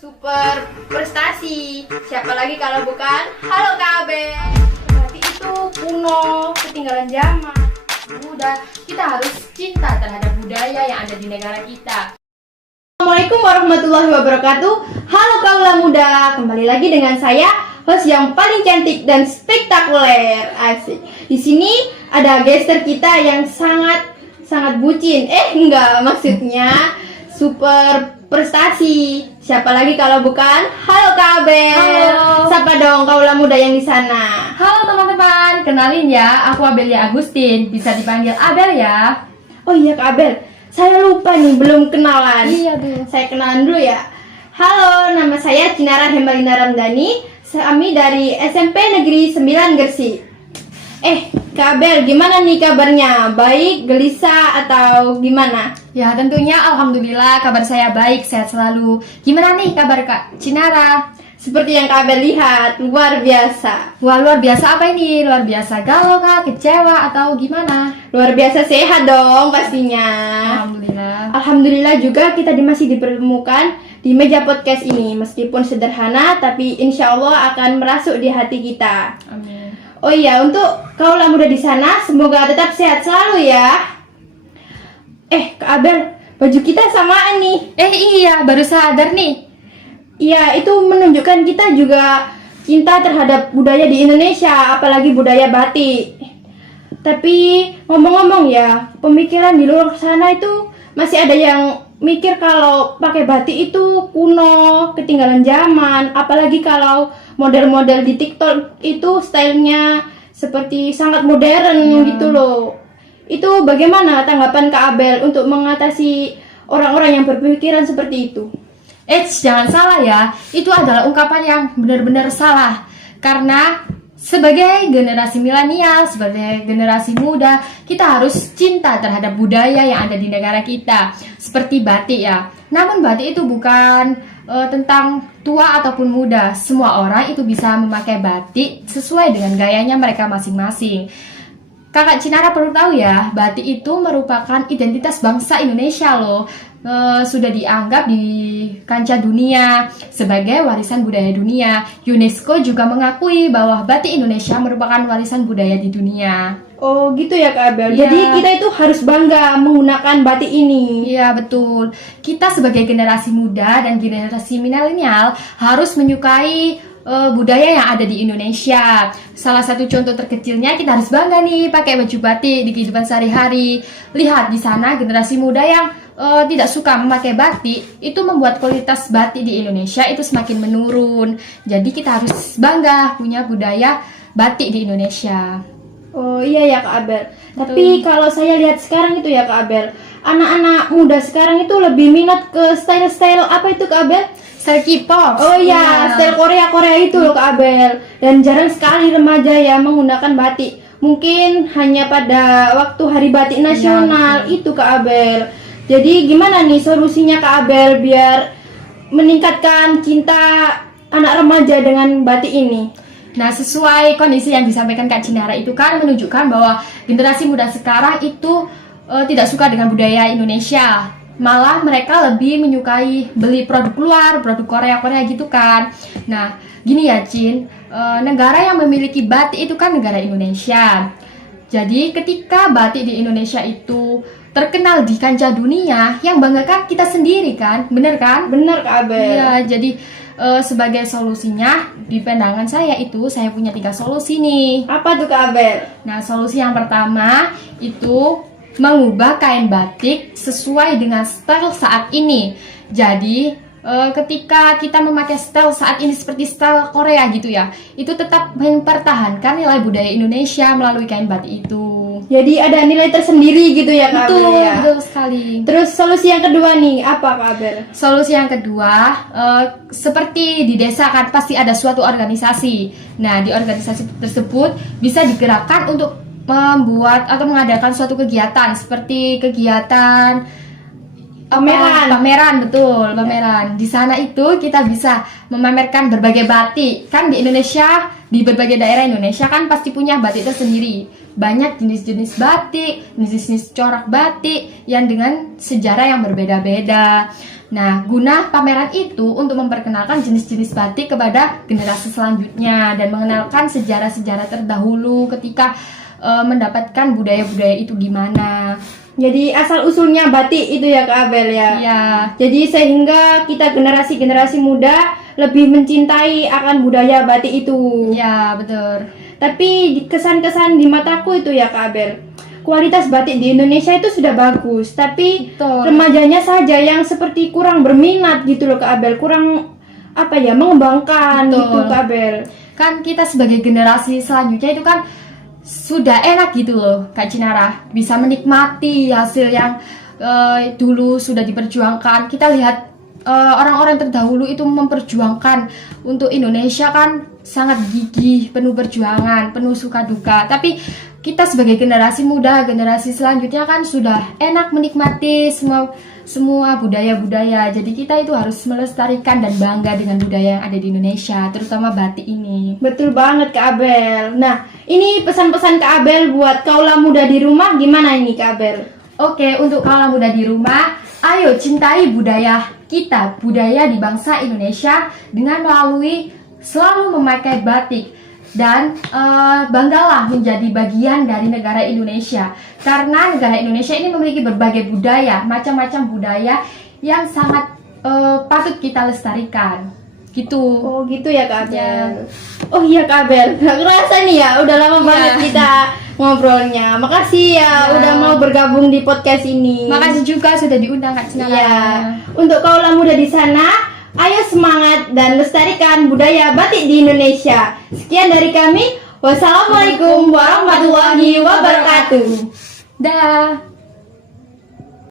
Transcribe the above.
Super prestasi. Siapa lagi kalau bukan Halo Kak Abel. Berarti itu kuno, ketinggalan zaman. Udah, kita harus cinta terhadap budaya yang ada di negara kita. Assalamualaikum warahmatullahi wabarakatuh. Halo kaula muda, kembali lagi dengan saya, host yang paling cantik dan spektakuler. Asik. Di sini ada gestar kita yang sangat bucin. Enggak, maksudnya super prestasi. Siapa lagi kalau bukan Halo Kak Abel. Halo. Sapa dong kaula muda yang di sana. Halo teman-teman, kenalin ya, aku Abelia Agustin, bisa dipanggil Abel ya. Oh iya Kak Abel, saya lupa nih, belum kenalan. Iya tuh. Saya kenalan dulu ya. Halo, nama saya Cinara Hembalina Ramdhani. Kami dari SMP Negeri 9 Gresik. Kak Abel, gimana nih kabarnya? Baik, gelisah, atau gimana? Ya tentunya alhamdulillah kabar saya baik, sehat selalu. Gimana nih kabar Kak Cinara? Seperti yang Kak Abel lihat, luar biasa. Wah, luar biasa apa ini? Luar biasa galau kah, kecewa atau gimana? Luar biasa sehat dong pastinya. Alhamdulillah. Alhamdulillah juga kita masih dipertemukan di meja podcast ini. Meskipun sederhana, tapi insya Allah akan merasuk di hati kita. Amin. Oh iya, untuk kaula muda di sana, semoga tetap sehat selalu ya. Kak Abel, baju kita samaan nih. Iya, baru sadar nih. Iya, itu menunjukkan kita juga cinta terhadap budaya di Indonesia, apalagi budaya batik. Tapi ngomong-ngomong ya, pemikiran di luar sana itu masih ada yang mikir kalau pakai batik itu kuno, ketinggalan zaman, apalagi kalau model-model di TikTok itu stylenya seperti sangat modern gitu loh. Itu bagaimana tanggapan Kak Abel untuk mengatasi orang-orang yang berpikiran seperti itu? Jangan salah ya, itu adalah ungkapan yang benar-benar salah. Karena sebagai generasi milenial, sebagai generasi muda, kita harus cinta terhadap budaya yang ada di negara kita. Seperti batik ya. Namun batik itu bukan tentang tua ataupun muda. Semua orang itu bisa memakai batik sesuai dengan gayanya mereka masing-masing. Kakak Cinara perlu tahu ya, batik itu merupakan identitas bangsa Indonesia loh. Sudah dianggap di kancah dunia sebagai warisan budaya dunia. UNESCO juga mengakui bahwa batik Indonesia merupakan warisan budaya di dunia. Oh gitu ya Kak Abel. Iya. Jadi kita itu harus bangga menggunakan batik ini. Iya betul. Kita sebagai generasi muda dan generasi milenial harus menyukai budaya yang ada di Indonesia. Salah satu contoh terkecilnya, kita harus bangga nih pakai baju batik di kehidupan sehari-hari. Lihat di sana generasi muda yang tidak suka memakai batik, itu membuat kualitas batik di Indonesia itu semakin menurun. Jadi kita harus bangga punya budaya batik di Indonesia. Oh iya ya Kak Abel. Tapi kalau saya lihat sekarang itu ya Kak Abel, anak-anak muda sekarang itu lebih minat ke style-style apa itu Kak Abel? Style K-pop. Oh iya, style Korea itu loh Kak Abel. Dan jarang sekali remaja ya menggunakan batik. Mungkin hanya pada waktu Hari Batik Nasional itu Kak Abel. Jadi gimana nih solusinya Kak Abel biar meningkatkan cinta anak remaja dengan batik ini? Nah, sesuai kondisi yang disampaikan Kak Cinara itu kan menunjukkan bahwa generasi muda sekarang itu tidak suka dengan budaya Indonesia. Malah mereka lebih menyukai beli produk luar, produk Korea gitu kan. Nah, gini ya Cin, negara yang memiliki batik itu kan negara Indonesia. Jadi ketika batik di Indonesia itu terkenal di kancah dunia, yang banggakan kita sendiri kan, bener kan? Bener Kak Abel. Iya, jadi sebagai solusinya di pandangan saya itu saya punya 3 solusi nih. Apa tuh Kak Abel? Nah, solusi yang pertama itu mengubah kain batik sesuai dengan style saat ini. Jadi ketika kita memakai style saat ini seperti style Korea gitu ya, itu tetap mempertahankan nilai budaya Indonesia melalui kain batik itu. Jadi ada nilai tersendiri gitu ya Kak Betul, Abel ya. betul sekali. Terus solusi yang kedua nih apa Kak Abel? Solusi yang kedua, seperti di desa kan pasti ada suatu organisasi. Nah, di organisasi tersebut bisa digerakkan untuk membuat atau mengadakan suatu kegiatan seperti kegiatan pameran, betul, pameran. Di sana itu kita bisa memamerkan berbagai batik. Kan di Indonesia, di berbagai daerah Indonesia kan pasti punya batik tersendiri. Banyak jenis-jenis batik, jenis-jenis corak batik yang dengan sejarah yang berbeda-beda. Nah, guna pameran itu untuk memperkenalkan jenis-jenis batik kepada generasi selanjutnya dan mengenalkan sejarah-sejarah terdahulu ketika mendapatkan budaya-budaya itu gimana. Jadi asal usulnya batik itu ya Kak Abel ya. Ya, Jadi sehingga kita generasi-generasi muda lebih mencintai akan budaya batik itu. ya betul. Tapi kesan-kesan di mataku itu ya Kak Abel, kualitas batik di Indonesia itu sudah bagus, tapi Betul. remajanya saja yang seperti kurang berminat gitu loh Kak Abel, kurang apa ya, mengembangkan Betul. gitu Kak Abel. Kan kita sebagai generasi selanjutnya itu kan sudah enak gitu loh Kak Cinara, bisa menikmati hasil yang dulu sudah diperjuangkan. Kita lihat orang-orang terdahulu itu memperjuangkan untuk Indonesia kan sangat gigih, penuh perjuangan, penuh suka duka. Tapi kita sebagai generasi muda, generasi selanjutnya kan sudah enak menikmati semua budaya-budaya. Jadi kita itu harus melestarikan dan bangga dengan budaya yang ada di Indonesia, terutama batik ini. Betul banget Kak Abel. Nah, ini pesan-pesan Kak Abel buat kaula muda di rumah gimana ini Kak Abel? Oke, untuk kaula muda di rumah, ayo cintai budaya kita, budaya di bangsa Indonesia dengan melalui selalu memakai batik. Dan banggalah menjadi bagian dari negara Indonesia, karena negara Indonesia ini memiliki berbagai budaya, macam-macam budaya yang sangat patut kita lestarikan gitu. Oh gitu ya Kak Abel. Ya. Oh iya Kak Abel, gak kerasa nih ya, udah lama banget kita ngobrolnya. Makasih ya udah mau bergabung di podcast ini. Makasih juga sudah diundang Kak Cinara. Iya. Untuk kaula muda di sana, ayo semangat dan lestarikan budaya batik di Indonesia. Sekian dari kami. Wassalamualaikum warahmatullahi wabarakatuh. Dah.